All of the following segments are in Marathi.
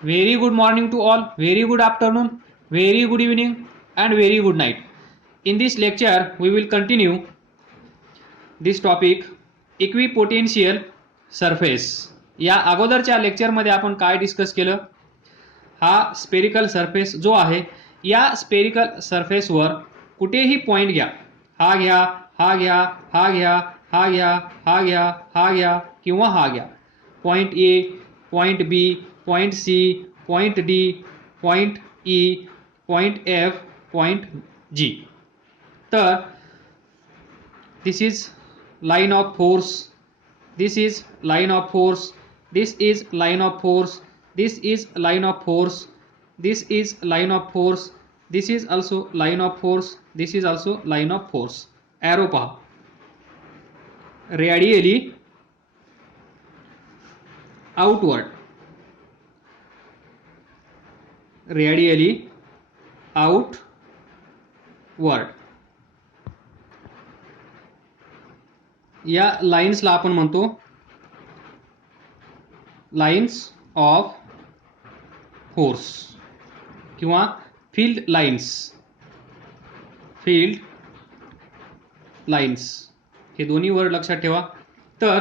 Very good morning to all, very good afternoon, very good evening, and very good night. In this lecture, we will continue this topic equipotential surface. या अगोदरच्या लेक्चरमध्ये आपण काय डिस्कस केलं? हा स्पेरिकल सरफेस जो आहे, या स्पेरिकल सरफेसवर कुठेही पॉइंट घ्या, हा घ्या, हा घ्या, हा घ्या, हा घ्या, हा घ्या, हा घ्या किंवा हा घ्या. Point A, point B, point C, point D, point E, point F, point G. तर this is line of force, this is line of force, this is line of force, this is line of force, this is line of force, this is also line of force, this is also line of force. arrow पहा, radially outward, radially outward. या लाइन्सला आपण म्हणतो लाइन्स ऑफ फोर्स किंवा फील्ड लाइन्स. फील्ड लाइन्स हे दोन्ही वर्ड लक्षात ठेवा. तर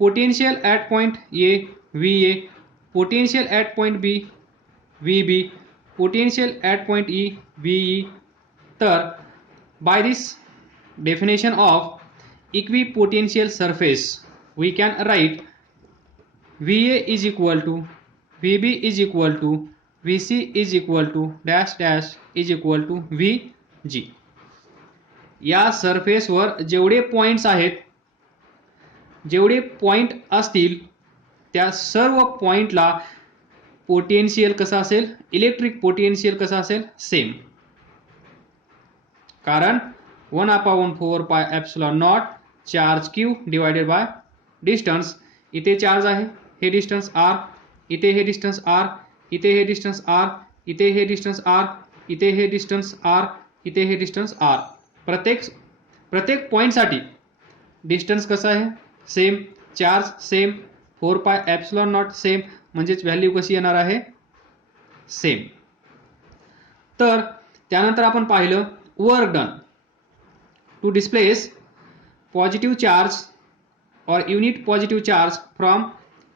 potential at point A V A, potential at point B V B, potential at point E V E. तर by this definition of equipotential surface we can write VA is equal to VB is equal to VC is equal to dash dash is equal to VG. या सरफेसवर जेवढे पॉइंट्स आहेत, जेवढे पॉइंट असतील त्या सर्व पॉइंटला पोटेन्शियल कसं असेल, इलेक्ट्रिक पोटेन्शियल कसं असेल, सेम. कारण 1/4 पाय epsilon not charge Q divided by distance. इथे चार्ज आहे, हे डिस्टन्स आर, इथे हे डिस्टन्स आर, इथे हे डिस्टन्स आर, इथे हे डिस्टन्स आर, इथे हे डिस्टन्स आर, इथे हे डिस्टन्स आर. प्रत्येक पॉईंटसाठी डिस्टन्स कसं आहे, same, charge same, 4 pi epsilon naught same, म्हणजेच व्हॅल्यू कशी येणार आहे, सेम. तर त्यानंतर आपण पाहिलं work done to displace positive charge or unit positive charge from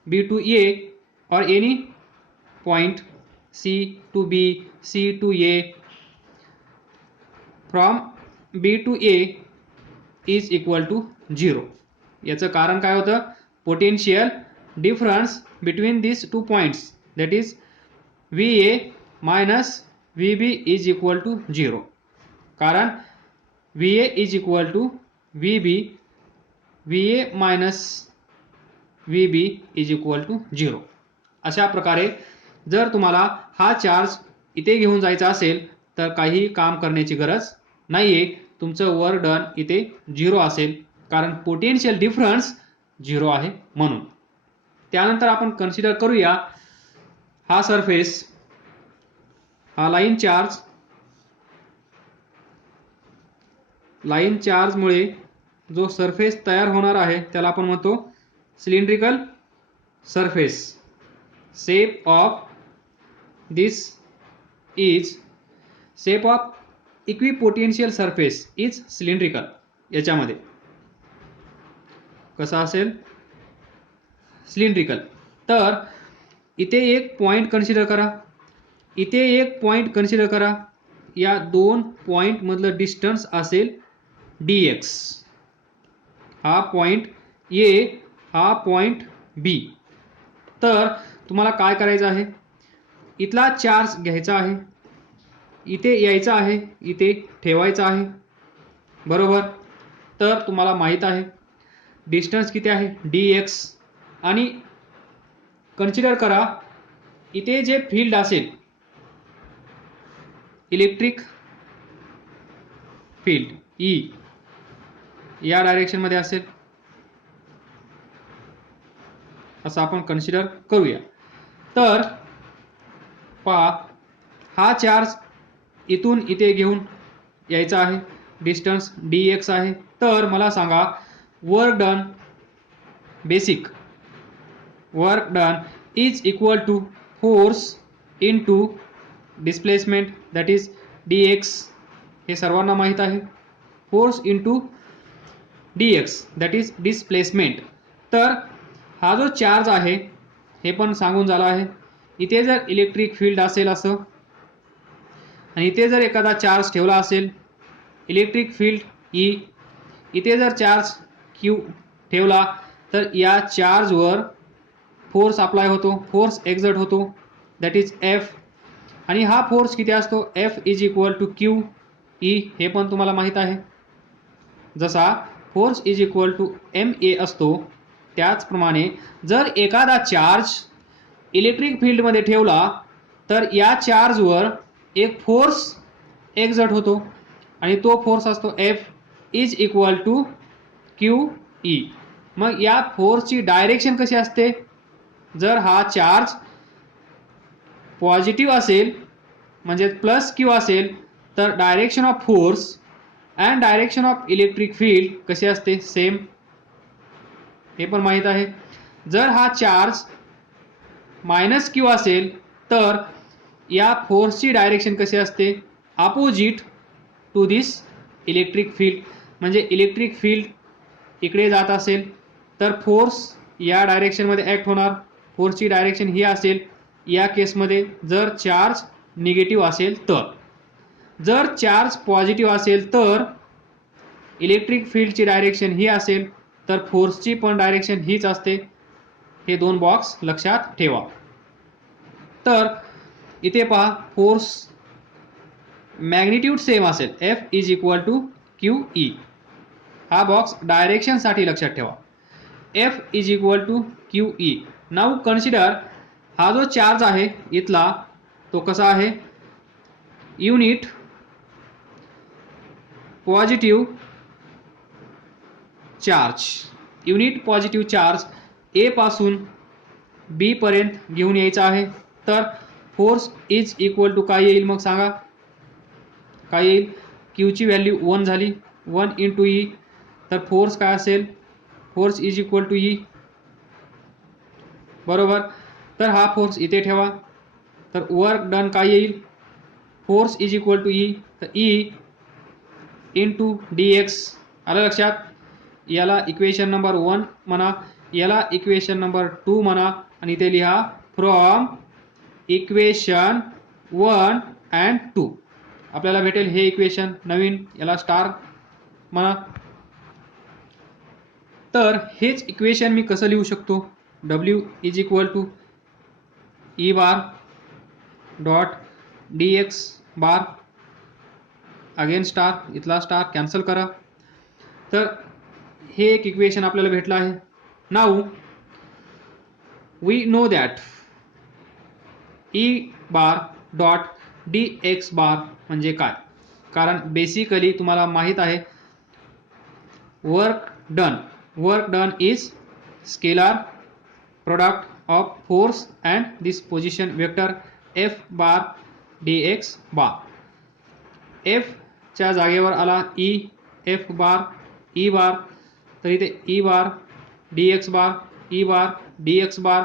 B to A or any point C to B, C to A, from B to A is equal to 0. याचं कारण काय होतं, potential difference between this two points, that is VA minus VB is equal to 0. कारण VA is equal to VB, VA minus VB is equal to 0. अशा प्रकारे जर तुम्हाला हा चार्ज इथे घेऊन जायचा असेल तर काही काम करण्याची गरज नाही आहे, तुमचं वर्क डन इथे 0 असेल, कारण पोटेन्शियल डिफरन्स 0 आहे म्हणून. त्यानंतर आपण कन्सिडर करूया हा सरफेस, हा लाईन चार्जमुळे जो सरफेस तयार होणार आहे त्याला आपण म्हणतो cylindrical surface. Shape of equipotential surface is cylindrical. याच्यामध्ये कसा असेल, सिलेंड्रिकल. तर इथे एक पॉइंट कन्सिडर करा, इथे एक पॉइंट कन्सिडर करा, या दोन पॉइंट मधलं डिस्टन्स असेल dx. हा पॉइंट ए, हा पॉइंट बी. तर तुम्हाला काय करायचं आहे, इथला चार्ज घ्यायचा आहे, इथे यायचा आहे, इथे ठेवायचा आहे, बरोबर. तर तुम्हाला माहित आहे डिस्टन्स किती आहे, dx. आणि कन्सिडर करा इथे जे फील्ड असेल, इलेक्ट्रिक फील्ड E या डायरेक्शन मध्ये असेल असं आपण कन्सिडर करूया. तर पहा, हा चार्ज इथून इथे घेऊन यायचा आहे, डिस्टन्स dx आहे. तर मला सांगा work done, basic work done is equal to force into displacement that is dx, हे सर्वांना माहीत आहे. Force into dx that is displacement. तर हा जो चार्ज आहे हे पण सांगून झाला आहे. इथे जर इलेक्ट्रिक फील्ड असेल असं आणि इथे जर एखादा चार्ज ठेवला असेल इलेक्ट्रिक फील्ड E, इथे जर चार्ज Q ठेवला तर या चार्जवर फोर्स अप्लाय होतो, फोर्स एक्झर्ट होतो दॅट इज F. आणि हा फोर्स किती असतो F is equal to Q E, हे पण तुम्हाला माहीत आहे. जसा force is equal to MA असतो त्याचप्रमाणे जर एखादा चार्ज इलेक्ट्रिक फील्डमध्ये ठेवला तर या चार्जवर एक फोर्स एक्झर्ट होतो आणि तो फोर्स असतो F is equal to Q E. मग या फोर्सची डायरेक्शन कशी असते, जर हा चार्ज पॉझिटिव्ह असेल म्हणजे प्लस क्यू असेल तर direction of force and direction of electric field कशी असते, सेम, हे पण माहीत आहे. जर हा चार्ज मायनस क्यू असेल तर या फोर्सची डायरेक्शन कशी असते, opposite to this electric field. म्हणजे इलेक्ट्रिक फील्ड इकडे जात असेल तर फोर्स या डायरेक्शनमध्ये ॲक्ट होणार, फोर्सची डायरेक्शन ही असेल या केसमध्ये जर चार्ज निगेटिव्ह असेल तर. जर चार्ज पॉझिटिव्ह असेल तर इलेक्ट्रिक फील्डची डायरेक्शन ही असेल तर फोर्सची पण डायरेक्शन हीच असते. हे दोन बॉक्स लक्षात ठेवा. तर इथे पहा फोर्स मॅग्निट्यूड सेम असेल F is equal to Q E. हा बॉक्स डायरेक्शनसाठी लक्षात ठेवा, F is equal to Q E. Now consider हा जो चार्ज आहे इथला तो कसा आहे, unit positive charge. Unit positive charge A पासून बी पर्यंत घेऊन यायचा आहे. तर फोर्स इज इक्वल टू काय येईल, मग सांगा काय येईल. क्यूची व्हॅल्यू 1 झाली, 1 इंटू ई. तर फोर्स काय असेल, force is equal to E, बरोबर. तर हा फोर्स इथे ठेवा. तर वर्क डन काय येईल, force is equal to E, तर ई इंटू डी एक्स. आलं लक्षात. याला इक्वेशन नंबर 1 म्हणा, याला इक्वेशन नंबर 2 म्हणा आणि इथे लिहा फ्रॉम इक्वेशन 1 अँड 2. आपल्याला भेटेल हे इक्वेशन नवीन, याला स्टार म्हणा. तर हेच इक्वेशन मी कसं लिहू शकतो, W is equal to E bar dot D X bar, again star, इथला स्टार कॅन्सल करा. तर हे एक इक्वेशन आपल्याला भेटलं आहे. Now we know that E bar dot D X bar म्हणजे काय, कारण बेसिकली तुम्हाला माहीत आहे work done is scalar product of force and this position vector F bar D X bar. F च्या जागेवर आला E, F bar E bar, तर इथे ई बार डी एक्स बार, ई बार डी एक्स बार.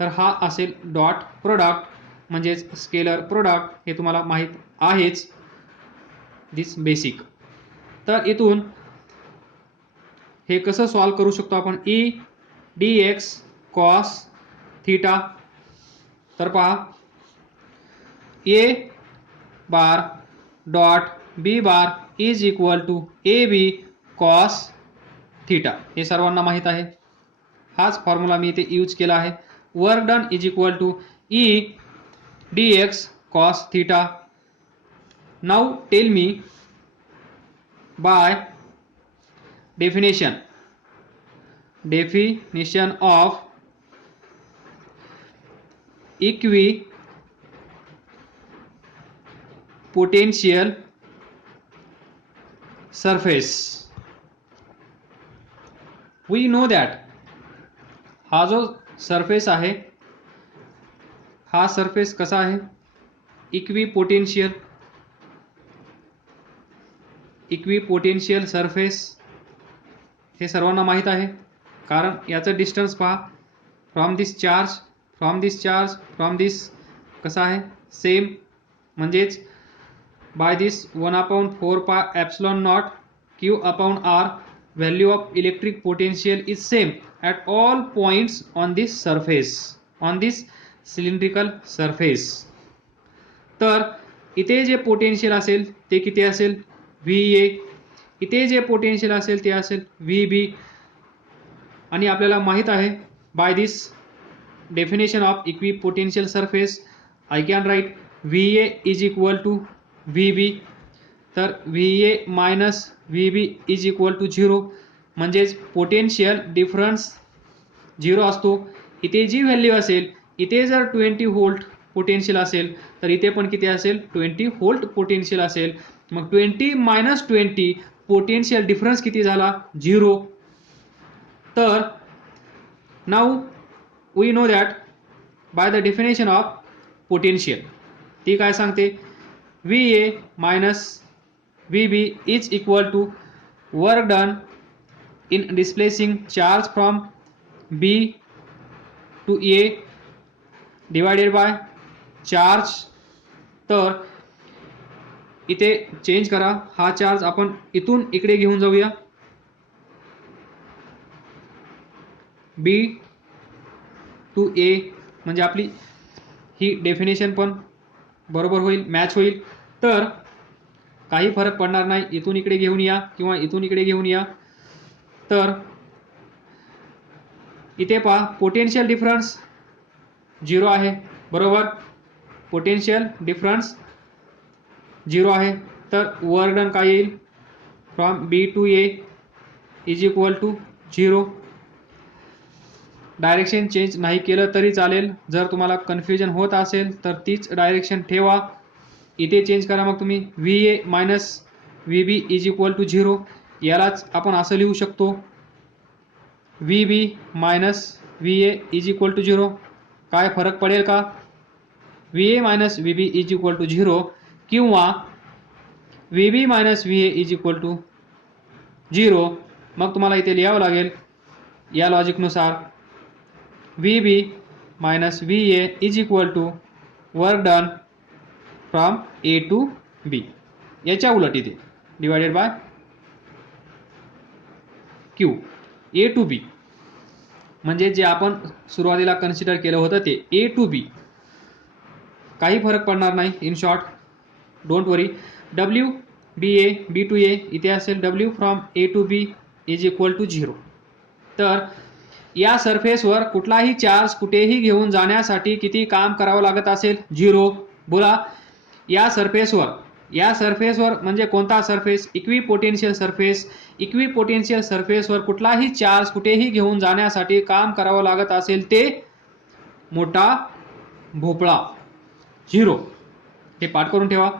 तर हा असेल डॉट प्रोडक्ट म्हणजेच स्केलर प्रोडक्ट, हे तुम्हाला माहीत आहेच, दिस बेसिक. तर इथून हे कसं सॉल्व करू शकतो आपण, E D X cos theta. तर पहा A bar dot B bar is equal to A B cos theta, हे सर्वांना माहीत आहे. हाच फॉर्म्युला मी इथे यूज केला आहे. Work done is equal to E D X cos theta. Now tell me by definition of equipotential surface. we know that हा जो सरफेस आहे हा सरफेस कसा आहे, इक्विपोटेन्शियल सरफेस. हे सर्वांना माहीत आहे कारण याचं डिस्टन्स पहा from this charge from this charge from this कसा आहे सेम, म्हणजेच by this 1/4 pi epsilon naught q upon r value of electric potential is same at all points on this surface, on this cylindrical surface. तर इथे जे पोटेन्शियल असेल ते किती असेल VA, इथे जे पोटेन्शियल असेल ते असेल VB, आणि आपल्याला माहित आहे by this definition of equipotential surface I can write VA is equal to VB, तर VA minus VB is equal to 0, म्हणजेच पोटेन्शियल डिफरन्स 0 असतो. इथे जी व्हॅल्यू असेल, इथे जर 20 व्होल्ट पोटेन्शियल असेल तर इथे पण किती असेल 20 व्होल्ट पोटेन्शियल असेल. मग 20 मायनस 20 पोटेन्शियल डिफरन्स किती झाला 0. तर now we know that by the definition of potential ती काय सांगते VA minus VB is equal to work done in displacing charge from B to A divided by charge. तर इथे चेंज करा, हा चार्ज आपण इथून इकडे घेऊन जाऊया, B टू A, म्हणजे आपली ही डेफिनेशन पण बरोबर होईल, मॅच होईल. तर काही फरक पडणार नाही, इथून इकडे घेऊन या किंवा इथून इकडे घेऊन या. तर इथे पहा पोटेन्शियल डिफरन्स 0 आहे, बरोबर, पोटेन्शियल डिफरन्स 0 आहे. तर वर्क डन काय येईल from B to A is equal to 0. Direction change नाही केलं तरी चालेल, जर तुम्हाला कन्फ्युजन होत असेल तर तीच डायरेक्शन ठेवा. इथे चेंज करा मग तुम्ही VA minus VB is equal to 0, यालाच आपण असं लिहू शकतो VB minus VA is equal to 0. काय फरक पडेल का VA minus VB is equal to 0 किंवा VB minus VA is equal to 0. मग तुम्हाला इथे लिहावं लागेल या लॉजिकनुसार VB minus VA is equal to work done from A to B, याच्या उलट इथे divided by Q A to B, म्हणजे जे आपण सुरुवातीला कन्सिडर केलं होतं ते A टू B. काही फरक पडणार नाही. In short don't worry, W BA B to A इथे असेल W from A to B is equal to 0. तर या सरफेसवर कुठलाही चार्ज कुठेही घेऊन जाण्यासाठी किती काम करावं लागत असेल 0. बोला, या सरफेसवर म्हणजे कोणता सरफेस इक्विपोटेन्शियल सरफेस, इक्विपोटेन्शियल सरफेसवर कुठलाही चार्ज कुठेही घेऊन जाण्यासाठी काम करावं लागत असेल ते मोठा भोपळा 0. हे पाठ करून ठेवा.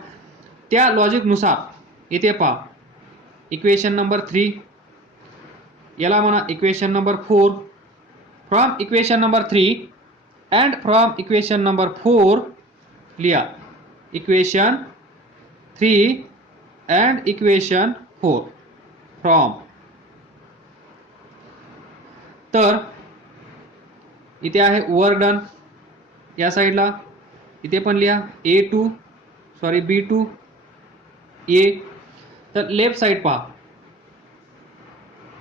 त्या लॉजिकनुसार इथे पहा इक्वेशन नंबर 3, याला म्हणा equation number 4. From equation number 3 and from equation number 4 लिहा इक्वेशन 3 अँड इक्वेशन 4 फ्रॉम. तर इथे आहे वर्क डन या साईडला, इथे पण लिहा B टू A. तर लेफ्ट साईड पहा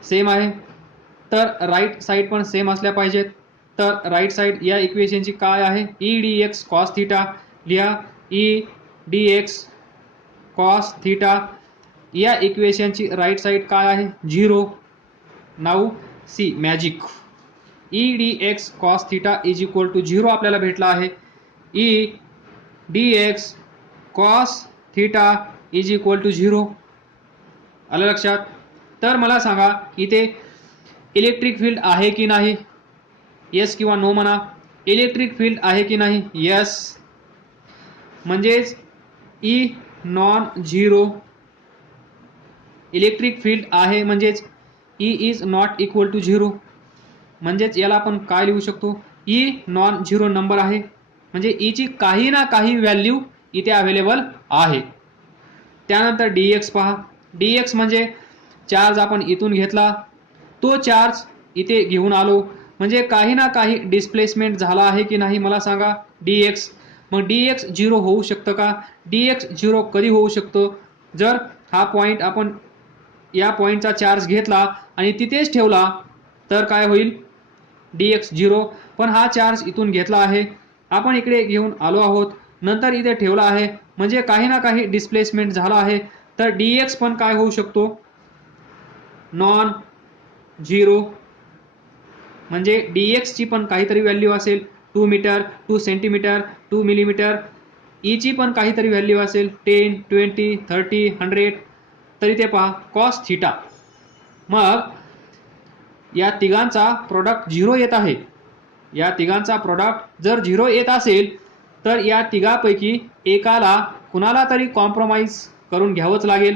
सेम आहे, तर राईट साईड पण सेम असल्या पाहिजेत. तर राईट साईड या इक्वेशनची काय आहे E dx cos थीटा, लिहा E dx cos थीटा. या इक्वेशनची राईट साईड काय आहे 0. Now see magic, E dx cos theta is equal to 0 आपल्याला भेटला आहे. E dx cos theta is equal to 0. आलं लक्षात. तर मला सांगा इथे इलेक्ट्रिक फील्ड आहे की नाही, येस किंवा नो म्हणा. इलेक्ट्रिक फील्ड आहे की नाही, येस, म्हणजेच E non zero. Electric field आहे म्हणजेच E is not equal to 0, म्हणजेच याला आपण काय लिहू शकतो E नॉन झिरो नंबर आहे, म्हणजे E ची काही ना काही व्हॅल्यू इथे अवेलेबल आहे. त्यानंतर dx पहा, dx म्हणजे चार्ज आपण इथून घेतला, तो चार्ज इथे घेऊन आलो, म्हणजे काही ना काही डिस्प्लेसमेंट झाला आहे की नाही मला सांगा dx. मग dx 0 होऊ शकतं का? dx 0 कधी होऊ शकतो? जर हा पॉईंट आपण या पॉईंटचा चार्ज घेतला आणि तिथेच ठेवला तर काय होईल? dx 0. पण हा चार्ज इथून घेतला आहे, आपण इकडे घेऊन आलो आहोत, नंतर इथे ठेवला आहे, म्हणजे काही ना काही डिस्प्लेसमेंट झाला आहे, तर dx पण काय होऊ शकतो? Non zero. म्हणजे dx ची पण काहीतरी व्हॅल्यू असेल, 2 मीटर, 2 सेंटीमीटर, 2 मिलीमीटर. ई ची पण काहीतरी व्हॅल्यू असेल, 10, 20, 30, 100. तर इथे पहा कॉस थिटा. मग या तिघांचा प्रोडक्ट 0 येत आहे. या तिघांचा प्रोडक्ट जर 0 येत असेल तर या तिघापैकी एकाला कुणाला तरी कॉम्प्रोमाइज करून घ्यावंच लागेल.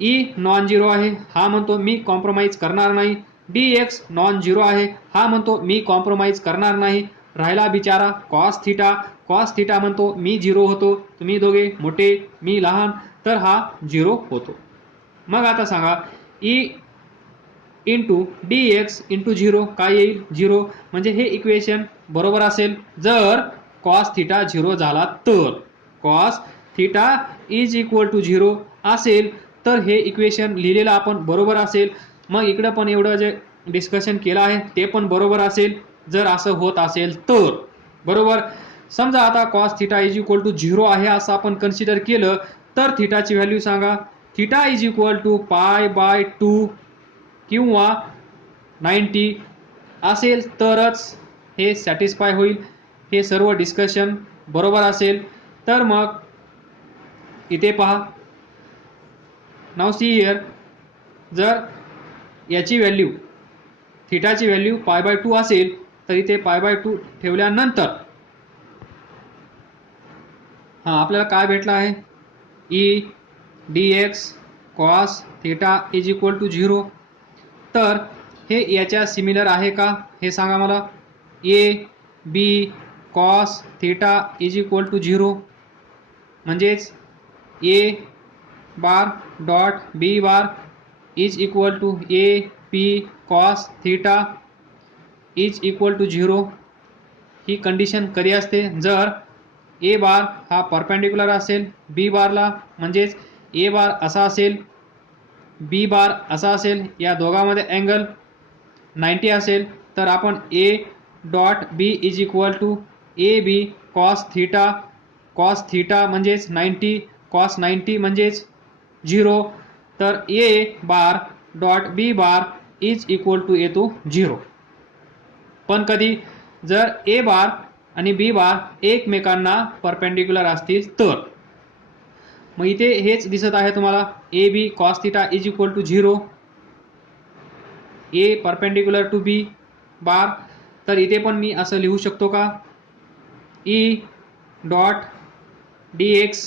ई नॉन झिरो आहे, हा म्हणतो मी कॉम्प्रोमाइज करणार नाही. dx नॉन झिरो आहे, हा म्हणतो मी कॉम्प्रोमाइज करणार नाही. राहिला बिचारा कॉस थिटा. कॉस थिटा म्हणतो मी 0 होतो, तुम्ही दोघे मोठे, मी लहान, तर हा 0 होतो. मग आता सांगा ई इंटू dx इंटू 0 काय येईल? 0. म्हणजे हे इक्वेशन बरोबर असेल जर कॉस थिटा 0 झाला तर. Cos theta is equal to 0 असेल तर हे इक्वेशन लिहिलेलं आपण बरोबर असेल. मग इकडं पण एवढं जे डिस्कशन केलं आहे ते पण बरोबर असेल जर असं होत असेल तर. बरोबर. समजा आता cos theta is equal to 0 आहे असं आपण कन्सिडर केलं तर थिटाची व्हॅल्यू सांगा. थिटा इज इक्वल टू π/2 किंवा 90 असेल तरच हे सॅटिस्फाय होईल. हे सर्व डिस्कशन बरोबर असेल तर मग इथे पहा. नाव सी हिअर, जर याची व्हॅल्यू थिटाची व्हॅल्यू π/2 असेल तर इथे π/2 ठेवल्यानंतर आपल्याला काय भेटलं आहे? E dx cos theta is equal to 0. तर हे याच्या सिमिलर आहे का हे सांगा मला. A B cos theta is equal to 0 म्हणजेच A bar dot B bar is equal to A P cos theta is equal to 0. ही कंडिशन कधी असते? जर ए बार हा परपेंडिक्युलर असेल बी बारला, म्हणजेच ए बार असा असेल, बी बार असा असेल, या दोघांमध्ये अँगल 90 असेल तर आपण A dot B is equal to A B cos theta. Cos theta म्हणजेच 90, कॉस 90 म्हणजेच 0. तर A bar dot B bar is equal to येतो 0. पण कधी? जर ए बार आणि बी बार एकमेकांना परपेंडिक्युलर असतील तर. मग इथे हेच दिसत आहे तुम्हाला, A B cos theta is equal to 0, A perpendicular to B bar. तर इथे पण मी असं लिहू शकतो का? E dot dx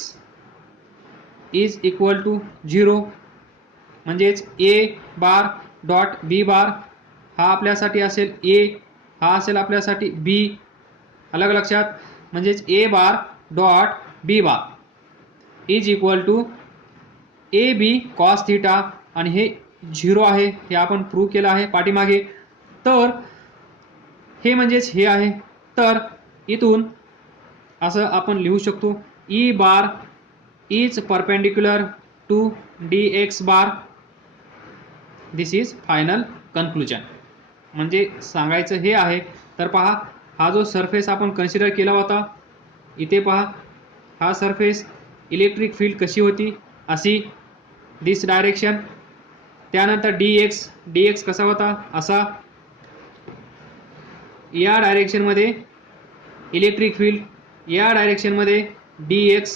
is equal to 0 म्हणजेच ए बार डॉट बी बार हा आपल्यासाठी असेल ए, हा असेल आपल्यासाठी बी. अलग लक्षात. म्हणजेच A bar dot B bar is equal to A B cos theta, आणि हे 0 आहे, हे आपण प्रूव्ह केलं आहे पाठीमागे. तर हे म्हणजेच हे आहे. तर इथून असं आपण लिहू शकतो, E bar is perpendicular to dx bar. This is final conclusion. म्हणजे सांगायचं हे आहे. तर पहा, हा जो सरफेस आपण कन्सिडर केला होता, इथे पहा हा सरफेस, इलेक्ट्रिक फील्ड कशी होती? अशी, दिस डायरेक्शन. त्यानंतर dx कसा होता? असा. या डायरेक्शनमध्ये इलेक्ट्रिक फील्ड, या डायरेक्शनमध्ये dx.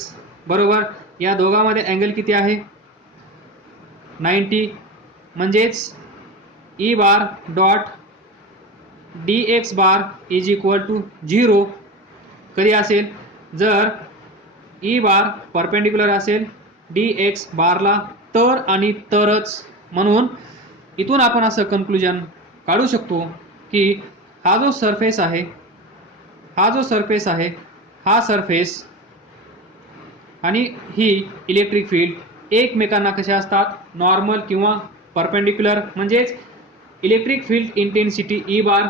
बरोबर. या दोघांमध्ये अँगल किती आहे? 90. म्हणजेच E bar dot dx bar is equal to 0 कधी असेल? जर ई बार परपेंडिक्युलर असेल dx बारला तर आणि तरच. म्हणून इथून आपण असं कन्क्लुजन काढू शकतो की हा जो सरफेस आहे, हा सरफेस आणि ही इलेक्ट्रिक फील्ड एकमेकांना कसे असतात? नॉर्मल किंवा परपेंडिक्युलर. म्हणजेच electric field intensity E bar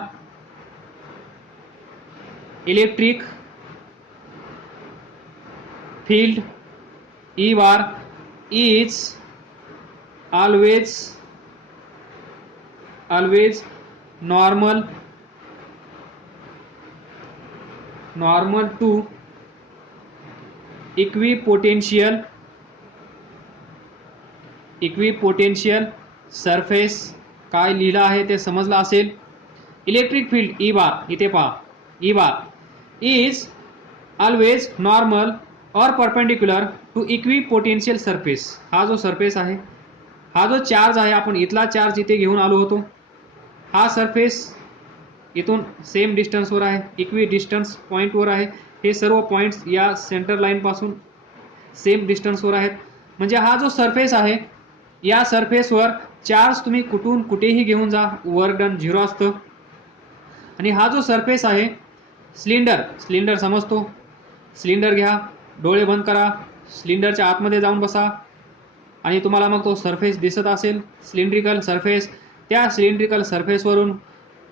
electric field E bar is always normal to equipotential surface. काय लिहिलं आहे ते समजलं असेल. इलेक्ट्रिक फील्ड ई बार, इथे पहा, E bar is always normal और परपेंडिक्युलर टू इक्विपोटेन्शियल सरफेस. हा जो सरफेस आहे, हा जो चार्ज आहे, आपण इथला चार्ज इथे घेऊन आलो होतो. हा सरफेस इथून सेम डिस्टन्सवर आहे, इक्वी डिस्टन्स पॉईंटवर आहे. हे सर्व पॉईंट्स या सेंटर लाईन पासून सेम डिस्टन्सवर आहेत. म्हणजे हा जो सरफेस आहे, या सरफेसवर चार्ज तुम्ही कुठून कुठेही घेऊन जा, वर्क डन 0 असतं. आणि हा जो सरफेस आहे, सिलेंडर समजतो. सिलेंडर घ्या, डोळे बंद करा, सिलेंडरच्या आतमध्ये जाऊन बसा आणि तुम्हाला मग तो सरफेस दिसत असेल, सिलेंड्रिकल सरफेस. त्या सिलेंड्रिकल सरफेसवरून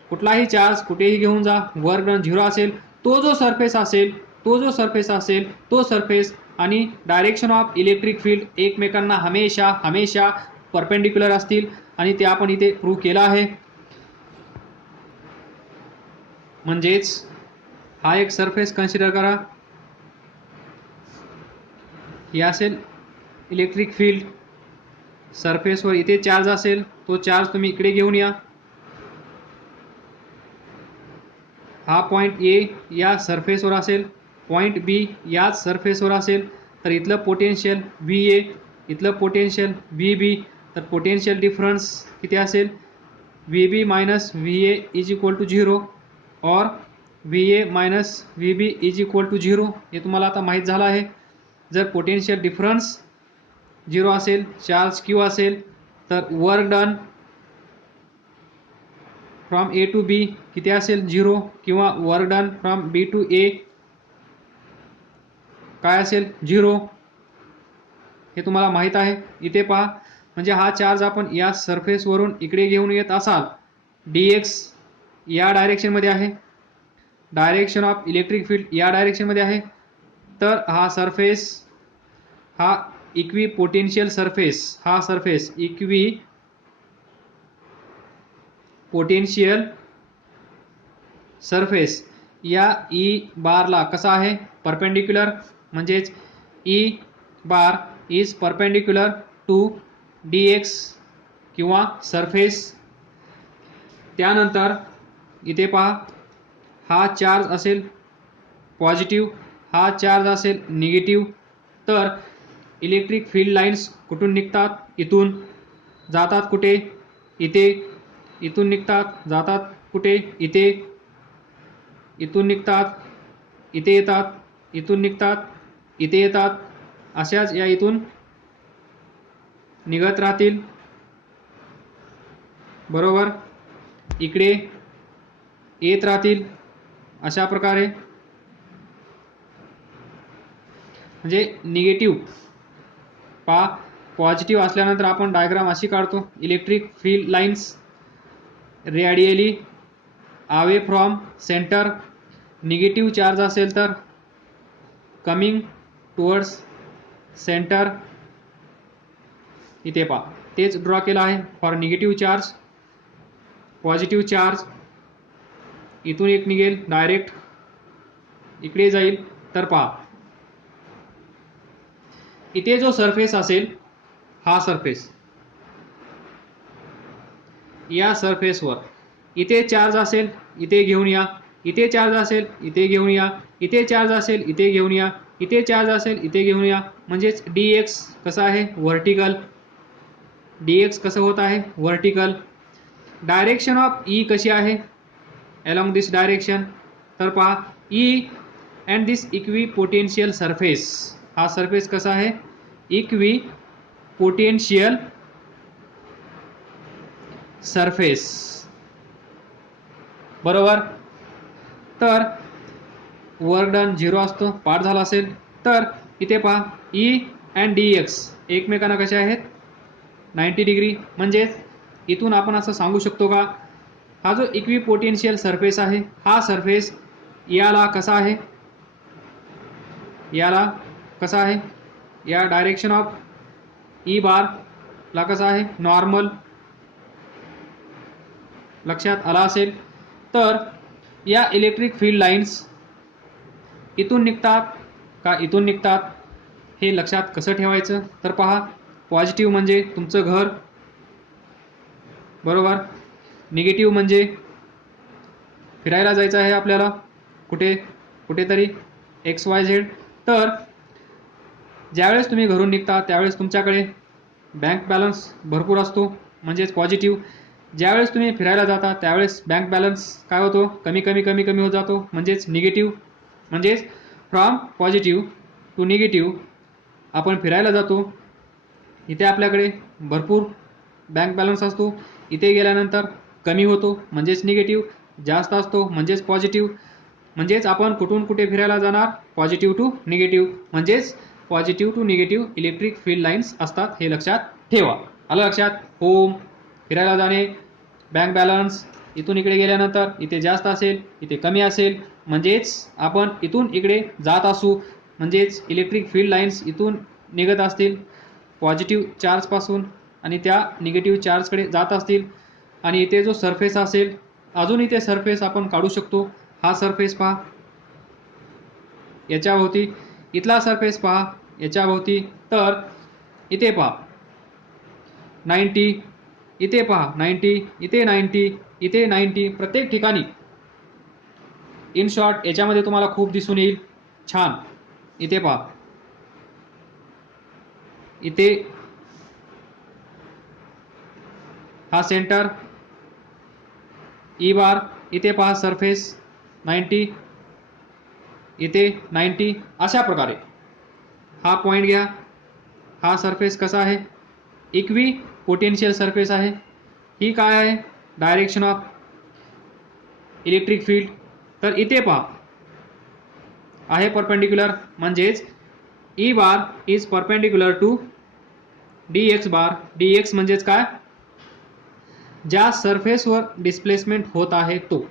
कुठलाही चार्ज कुठेही घेऊन जा, वर्क डन 0 असेल. तो जो सरफेस असेल तो सरफेस आणि डायरेक्शन ऑफ इलेक्ट्रिक फील्ड एकमेकांना हमेशा परपेंडिक्युलर असतील. आणि ते आपण इथे प्रूव्ह केलं आहे. म्हणजेच हा एक सरफेस कन्सिडर करा, हे असेल इलेक्ट्रिक फील्ड. सरफेसवर इथे चार्ज असेल, तो चार्ज तुम्ही इकडे घेऊन या. हा पॉईंट ए या सरफेसवर असेल, पॉईंट बी याच सरफेसवर असेल. तर इथलं पोटेन्शियल व्ही ए, इथलं पोटेन्शियल व्ही बी. तर पोटेन्शियल डिफरन्स किती असेल, V B minus V A is equal to 0 और V A minus V B is equal to 0. हे तुम्हाला आता माहीत झालं आहे. जर पोटेन्शियल डिफरन्स 0 असेल, चार्ज क्यू असेल, तर work done from A to B किती असेल, 0. किंवा work done from B to A काय असेल, 0. हे तुम्हाला माहीत आहे. इथे पहा, म्हणजे हा चार्ज आपण या सरफेसवरून इकडे घेऊन येत असाल, dx या डायरेक्शनमध्ये आहे, डायरेक्शन ऑफ इलेक्ट्रिक फील्ड या डायरेक्शनमध्ये आहे. तर हा सरफेस, हा इक्वी पोटेन्शियल सरफेस, हा सरफेस इक्वी पोटेन्शियल सरफेस या ई बारला कसा आहे, परपेंडिक्युलर. म्हणजेच E bar is perpendicular to dx किंवा सरफेस. त्यानंतर इथे पहा, हा चार्ज असेल पॉझिटिव्ह, हा चार्ज असेल निगेटिव्ह. तर इलेक्ट्रिक फील्ड लाईन्स कुठून निघतात, इथून जातात कुठे, इथे. इथून निघतात, जातात कुठे, इथे. इथून निघतात, इथे येतात. इथून निघतात, इथे येतात. अशाच या इथून निघत राहतील, बरोबर. इकडे येत राहतील, अशा प्रकारे. म्हणजे निगेटिव्ह पहा, पॉझिटिव्ह असल्यानंतर आपण डायग्राम अशी काढतो. Electric field lines radially away from centre. Negative charge असेल तर कमिंग टुवर्ड्स सेंटर. इथे पहा, तेच ड्रॉ केलं आहे for negative charge. Positive charge इथून एक निघेल, डायरेक्ट इकडे जाईल. तर पहा, इथे जो सरफेस असेल, हा सरफेस, या सरफेसवर इथे चार्ज असेल, इथे घेऊन या. इथे चार्ज असेल, इथे घेऊन या. इथे चार्ज असेल, इथे घेऊन या. इथे चार्ज असेल, इथे घेऊन या. म्हणजेच dx कसं आहे, व्हर्टिकल. dx कसं होत आहे, व्हर्टिकल. डायरेक्शन ऑफ ई कशी आहे, अलॉंग दिस डायरेक्शन. तर पहा, E and this equi potential surface, हा सरफेस कसा आहे, इक्वी पोटेन्शियल सरफेस, बरोबर. तर वर्क डन 0 असतो, पाठ झाला असेल. तर इथे पहा, ई अँड dx एकमेकांना कसे आहेत, 90 डिग्री. म्हणजेच इथून आपण असं सांगू शकतो का, हा जो इक्वी पोटेन्शियल सरफेस आहे, हा सरफेस याला कसा आहे, याला कसा आहे, या डायरेक्शन ऑफ ई बार ला कसा आहे, नॉर्मल. लक्षात आला असेल. तर या इलेक्ट्रिक फील्ड लाईन्स इथून निघतात का इथून निघतात, हे लक्षात कसं ठेवायचं. तर पहा, पॉझिटिव्ह म्हणजे तुमचं घर, बरोबर. निगेटिव्ह म्हणजे फिरायला जायचं आहे आपल्याला, कुठेतरी XYZ. तर ज्यावेळेस तुम्ही घरून निघता त्यावेळेस तुमच्याकडे बँक बॅलन्स भरपूर असतो, म्हणजेच पॉझिटिव्ह. ज्यावेळेस तुम्ही फिरायला जाता त्यावेळेस बँक बॅलन्स काय होतो, कमी कमी कमी कमी होत जातो, म्हणजेच निगेटिव्ह. म्हणजेच फ्रॉम पॉझिटिव्ह टू निगेटिव्ह आपण फिरायला जातो. इथे आपल्याकडे भरपूर बँक बॅलन्स असतो, इथे गेल्यानंतर कमी होतो म्हणजेच निगेटिव्ह, जास्त असतो म्हणजेच पॉझिटिव्ह. म्हणजेच आपण कुठून कुठे फिरायला जाणार, पॉझिटिव्ह टू निगेटिव्ह, म्हणजेच positive to negative electric field lines असतात, हे लक्षात ठेवा. आलं लक्षात. होम, फिरायला जाणे, बँक बॅलन्स, इथून इकडे गेल्यानंतर इथे जास्त असेल इथे कमी असेल, म्हणजेच आपण इथून इकडे जात असू, म्हणजेच इलेक्ट्रिक फील्ड लाईन्स इथून निघत असतील पॉझिटिव्ह चार्जपासून आणि त्या निगेटिव्ह चार्जकडे जात असतील. आणि इथे जो सरफेस असेल, अजून इथे सरफेस आपण काढू शकतो. हा सरफेस पहा, याच्याभोवती इथला सरफेस पहा, याच्याभोवती. तर इथे पहा 90, इथे पहा 90, इथे 90, इथे 90, प्रत्येक ठिकाणी. इन शॉर्ट याच्यामध्ये तुम्हाला खूप दिसून येईल. छान. इथे पहा, इथे हा सेंटर ई बार, इथे पहा सरफेस 90, इथे 90. अशा प्रकारे हा पॉईंट घ्या. हा सरफेस कसा आहे, इक्वी पोटेन्शियल सरफेस आहे. ही काय आहे, डायरेक्शन ऑफ इलेक्ट्रिक फील्ड. तर इथे पहा आहे परपेंडिक्युलर, म्हणजेच E bar is perpendicular to dx bar. dx म्हणजेच काय, ज्या सरफेसवर डिस्प्लेसमेंट होत आहे तो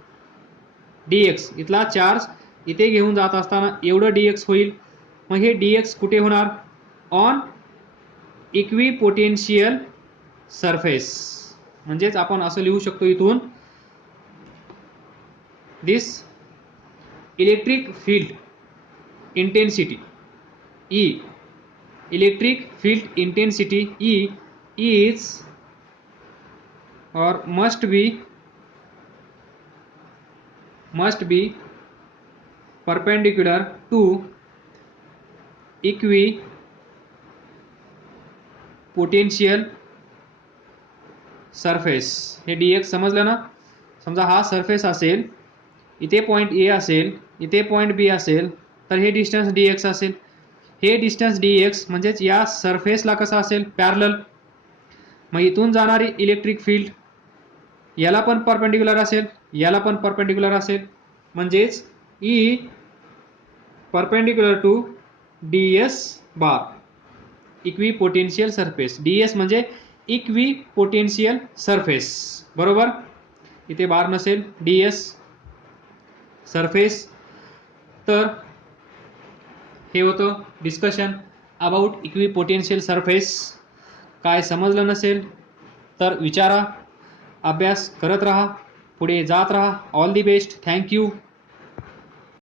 dx. इथला चार्ज इथे घेऊन जात असताना एवढं dx होईल. मग हे dx कुठे होणार, ऑन इक्वी पोटेन्शियल सरफेस. म्हणजेच आपण असं लिहू शकतो इथून, this electric field intensity E, electric field intensity E is or must be perpendicular to equipotential surface. हे dx समजलं ना. समजा हा सरफेस असेल, इथे पॉईंट A असेल, इथे पॉईंट B असेल, तर हे डिस्टन्स dx असेल. हे डिस्टन्स dx म्हणजेच या सरफेसला कसं असेल, पॅरलल. मग इथून जाणारी इलेक्ट्रिक फील्ड याला पण परपेंडिक्युलर असेल, याला पण परपेंडिक्युलर असेल, म्हणजेच E perpendicular to ds bar, equipotential surface. ds म्हणजे इक्वी पोटेन्शियल सरफेस, बरोबर. इथे बार नसेल, ds सरफेस. तर हे होतं डिस्कशन अबाउट इक्विपोटेन्शियल सरफेस. काय समजलं नसेल तर विचारा, अभ्यास करत राहा, पुढे जात राहा. All the best. थँक्यू.